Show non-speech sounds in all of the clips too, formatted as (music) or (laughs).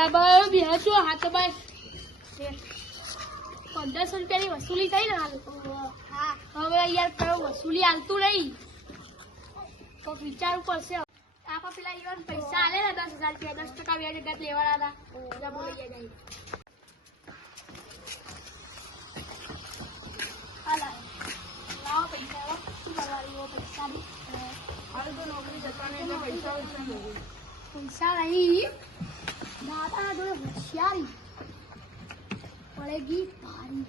હતો હા તો ભાઈ પંદરસો રૂપિયાની વસૂલી થઈ ને હાલ હા હવે યાર કયો વસૂલી હાલતું નહીં તો વિચારવું પડશે આપા પેલા ઈવન પૈસા આલે ને દસ હજાર રૂપિયા દસ ટકા વ્યાજ ગત લેવાના હતા બધા બોલી ગયા જાય હાલા લાવો પૈસા લાવો. શું કરવાનું એવો પૈસા બી? હાલ તો નોકરી જતા ને એટલે પૈસા ઓછા નહીં પૈસા નહીં દાદા જોડે હોશિયારી. પડેગી ભારી.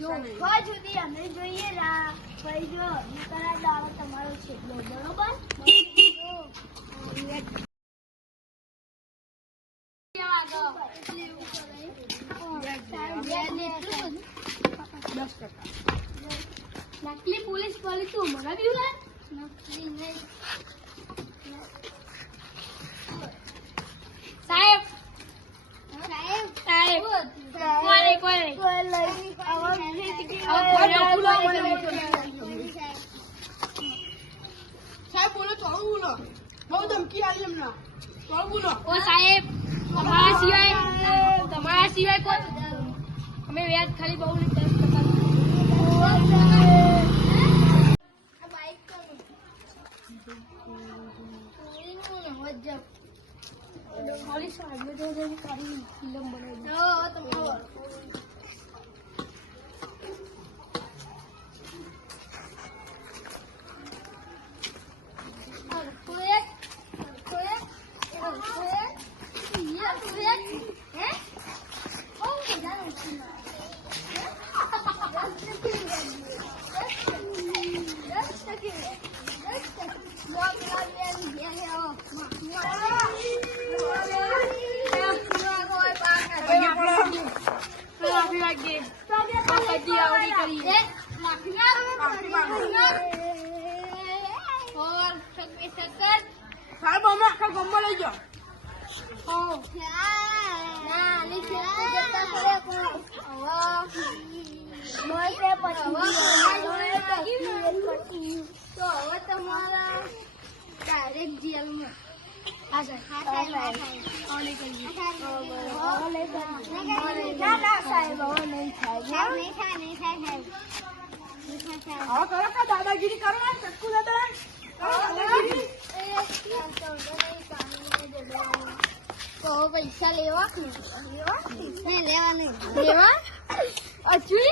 જો કોઈ સુધી અમે જોઈએ રા. ભાઈ જો તમારો છે. બરોબર? નકલી પોલીસ પોલીસ તું મંગાવ્યું લે નકલી નહીં સાહેબ સાહેબ સાહેબ કોને કોને કોઈ લઈ આવા ફીટ હવે આ કોને ચોખ્ખું લાવો ને કોને મોટું કોને? સાહેબ ચોરું બોલો બહુ ધમકી આવી એમને ચોરું બોલો ઓ સાહેબ તમારા સિવાય તમારા સિવાય કોઈ અમે વ્યાજ ખાલી બહુ દસ ટકા ખાલી સાહેબ ફિલ્મ બનાવી જો તમારો અડખોએક, અડખોએક, અડખોએક, ઈ અડખોએક. હે? બહુ મજા નથી દસ ટકી દસ ટકી લો પેલા બેન ઘેર આવો. માંગીએ કદી આવડી કરીએ સાહેબ અમે આખા ગામમાં લઈ જાઓ. તો હવે તમારા ડાયરેક્ટ જેલમાં નહીં થાય નહીં થાય નહીં થાય સાહેબ હવે કરો કે દાદાગીરી કરો ને ચક્કુ દાદા તો પૈસા લેવા લેવા નહીં? લેવા નહીં? (laughs) લેવા? અચુલી